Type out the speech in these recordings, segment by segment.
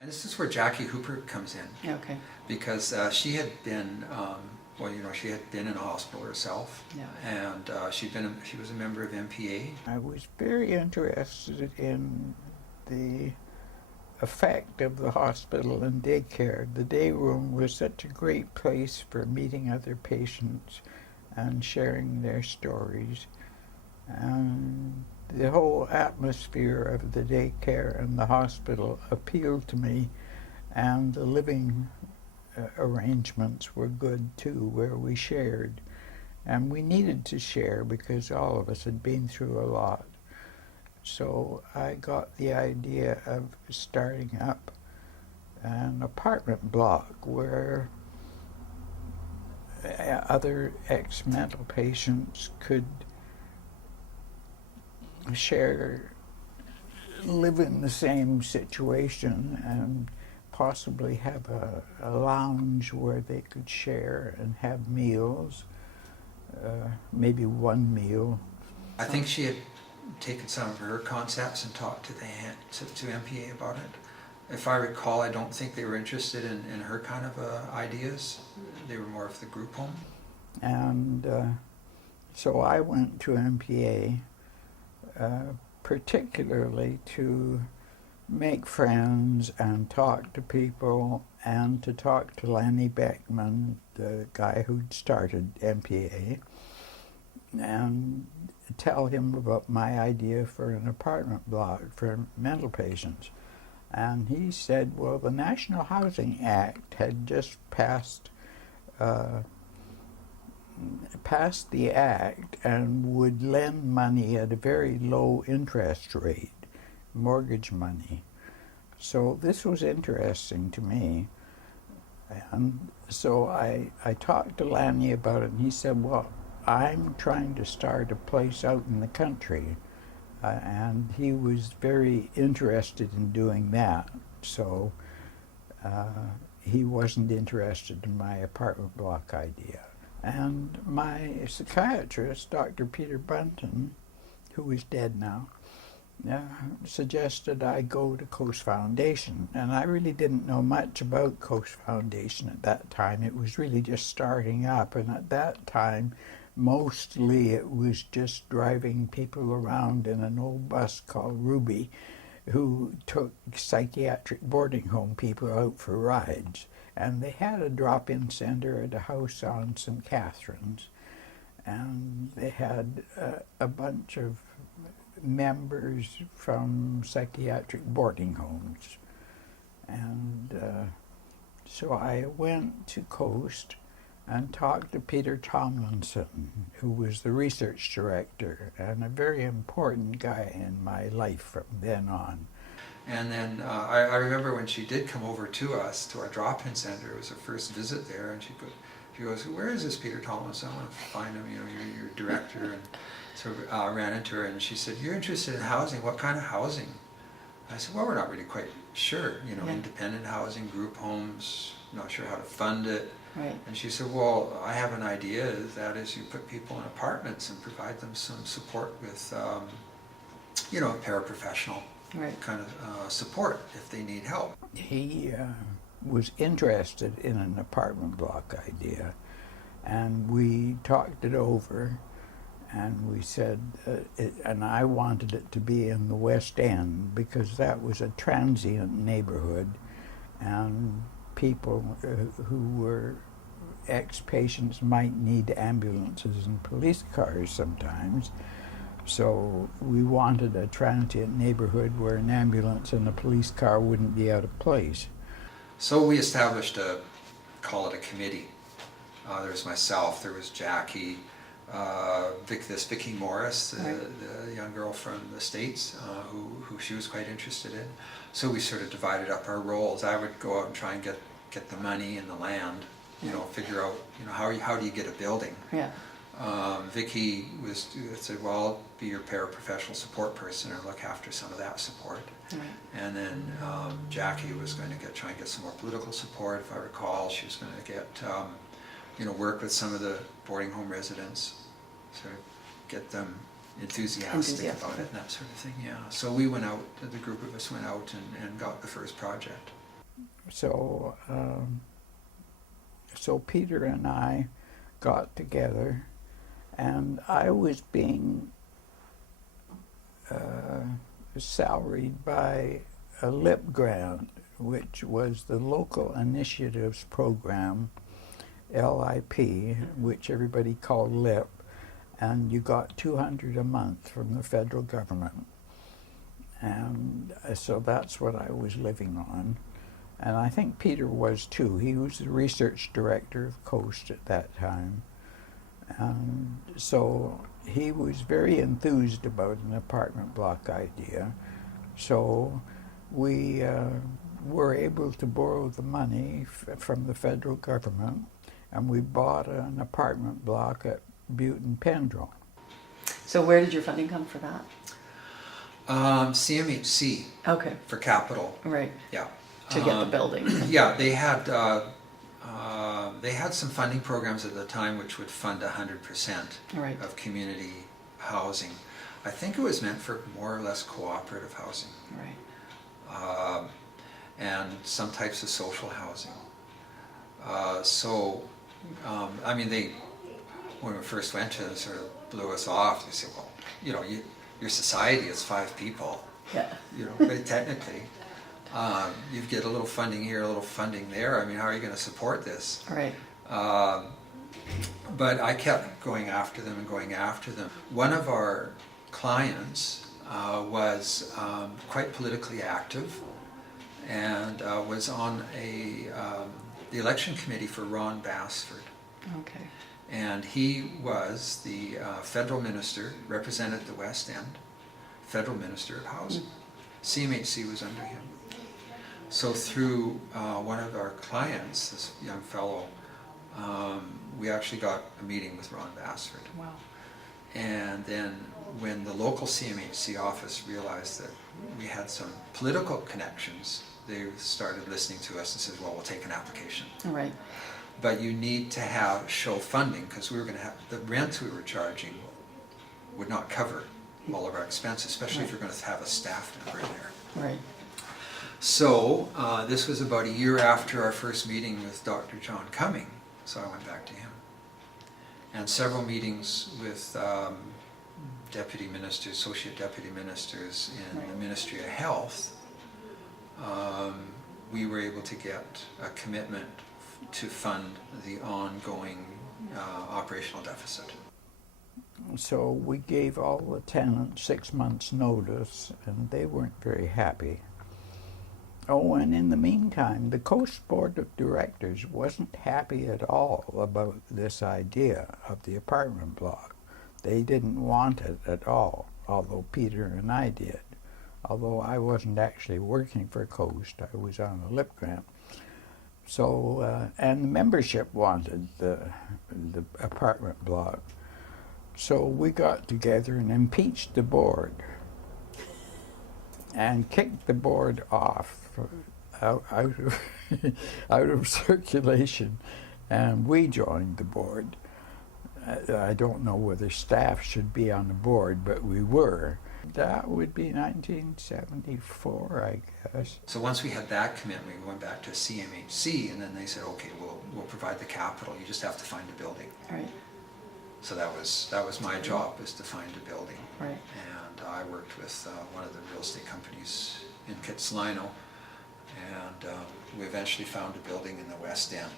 And this is where Jackie Hooper comes in. Okay. Because she had been, she had been in a hospital herself, Yeah. and she was a member of MPA. I was very interested in the effect of the hospital and daycare. The day room was such a great place for meeting other patients and sharing their stories. And the whole atmosphere of the daycare and the hospital appealed to me, and the living arrangements were good too, where we shared. And we needed to share because all of us had been through a lot. So I got the idea of starting up an apartment block where other ex-mental patients could share, live in the same situation, and possibly have a lounge where they could share and have meals, maybe one meal. I think she had taken some of her concepts and talked to MPA about it. If I recall, I don't think they were interested in her kind of ideas. They were more of the group home. And so I went to MPA particularly to make friends and talk to people, and to talk to Lanny Beckman, the guy who'd started MPA, and tell him about my idea for an apartment block for mental patients. And he said, well, the National Housing Act had just passed the act and would lend money at a very low interest rate, mortgage money. So this was interesting to me. And so I talked to Lanny about it, and he said, well, I'm trying to start a place out in the country. And he was very interested in doing that. So he wasn't interested in my apartment block idea. And my psychiatrist, Dr. Peter Bunton, who is dead now, suggested I go to Coast Foundation. And I really didn't know much about Coast Foundation at that time. It was really just starting up. And at that time, mostly it was just driving people around in an old bus called Ruby, who took psychiatric boarding home people out for rides. And they had a drop-in center at a house on St. Catharines. And they had a bunch of members from psychiatric boarding homes. And so I went to Coast and talked to Peter Tomlinson, who was the research director and a very important guy in my life from then on. And then I remember when she did come over to us, to our drop-in center, it was her first visit there, and she goes, where is this Peter Tomlinson? I want to find him, you're your director. And so I ran into her, and she said, you're interested in housing, what kind of housing? I said, well, we're not really quite sure, Yeah. Independent housing, group homes, not sure how to fund it. Right. And she said, well, I have an idea, that is you put people in apartments and provide them some support with, a paraprofessional. Right. Kind of support if they need help. He was interested in an apartment block idea, and we talked it over, and we said, and I wanted it to be in the West End because that was a transient neighborhood, and people who were ex-patients might need ambulances and police cars sometimes. So we wanted a transient neighborhood where an ambulance and a police car wouldn't be out of place. So we established call it a committee. There was myself, there was Jackie, Vicki Morris, the young girl from the States, who she was quite interested in. So we sort of divided up our roles. I would go out and try and get the money and the land, figure out, how do you get a building? Yeah. Vicki said, well, I'll be your paraprofessional support person or look after some of that support. Right. And then Jackie was going to try and get some more political support, if I recall. She was going to get, work with some of the boarding home residents, sort of get them enthusiastic about it and that sort of thing, yeah. So we went out, the group of us went out and got the first project. So, so Peter and I got together, and I was being salaried by a LIP grant, which was the Local Initiatives Program, LIP, which everybody called LIP, and you got $200 a month from the federal government. And so that's what I was living on. And I think Peter was too. He was the research director of Coast at that time. And so he was very enthused about an apartment block idea. So we were able to borrow the money from the federal government, and we bought an apartment block at Butte and Pendrell. So where did your funding come for that? CMHC Okay, for capital. right, Yeah. to get the building. Yeah, they had some funding programs at the time which would fund 100% Right. of community housing. I think it was meant for more or less cooperative housing, Right. and some types of social housing. I mean, when we first went to it, sort of blew us off. They said, well, you know, your society is 5 people, Yeah. you know, but technically. You get a little funding here, a little funding there. I mean, how are you going to support this? Right. But I kept going after them and going after them. One of our clients was quite politically active and was on the election committee for Ron Bassford. Okay. And he was the federal minister, represented the West End, federal minister of housing. CMHC was under him. So through one of our clients, this young fellow, we actually got a meeting with Ron Bassford. Wow. And then when the local CMHC office realized that we had some political connections, they started listening to us and said, well, we'll take an application. Right. But you need to show funding, because we were going to have, the rent we were charging would not cover all of our expenses, especially if you're going to have a staff member in there. Right. So this was about a year after our first meeting with Dr. John Cumming, so I went back to him. And several meetings with deputy ministers, associate deputy ministers in the Ministry of Health. We were able to get a commitment to fund the ongoing operational deficit. So we gave all the tenants 6 months' notice, and they weren't very happy. Oh, and in the meantime, the Coast Board of Directors wasn't happy at all about this idea of the apartment block. They didn't want it at all, although Peter and I did. Although I wasn't actually working for Coast, I was on a LIP grant. So, and the membership wanted the apartment block. So we got together and impeached the board and kicked the board off out of out of circulation, and we joined the board. I don't know whether staff should be on the board, but we were. That would be 1974, I guess. So once we had that commitment, we went back to CMHC, and then they said, okay, we'll provide the capital, you just have to find a building. Right. So that was my job, was to find a building. Right. And I worked with one of the real estate companies in Kitsilano, and we eventually found a building in the West End.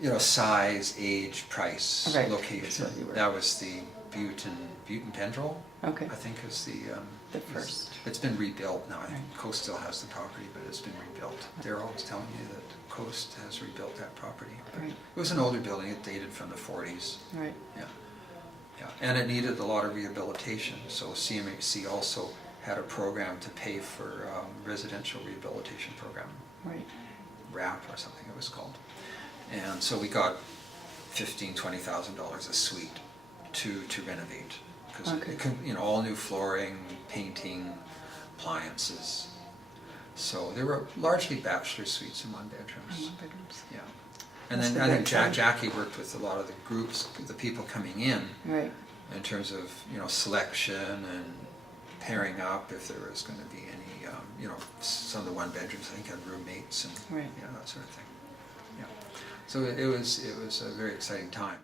You know, size, age, price, Right. location. That's what you were. That was the Butte and Pendrell, Okay. I think is The first. It's been rebuilt now. I think Right. Coast still has the property, but it's been rebuilt. They're always telling me that Coast has rebuilt that property. Right. It was an older building, it dated from the 40s. Right. Yeah. Yeah, and it needed a lot of rehabilitation, so CMHC also had a program to pay for residential rehabilitation program, Right. RAP or something it was called. And so we got $15,000, $20,000 a suite to renovate, because Okay. you know, all new flooring, painting, appliances. So they were largely bachelor suites and 1-bedrooms. One bedrooms. Yeah. And That's then a I great think time. Jackie worked with a lot of the groups, the people coming in terms of, you know, selection and pairing up if there was going to be any you know, some of the one bedrooms, I think, had roommates and, Right. you know, that sort of thing. Yeah. So it was a very exciting time.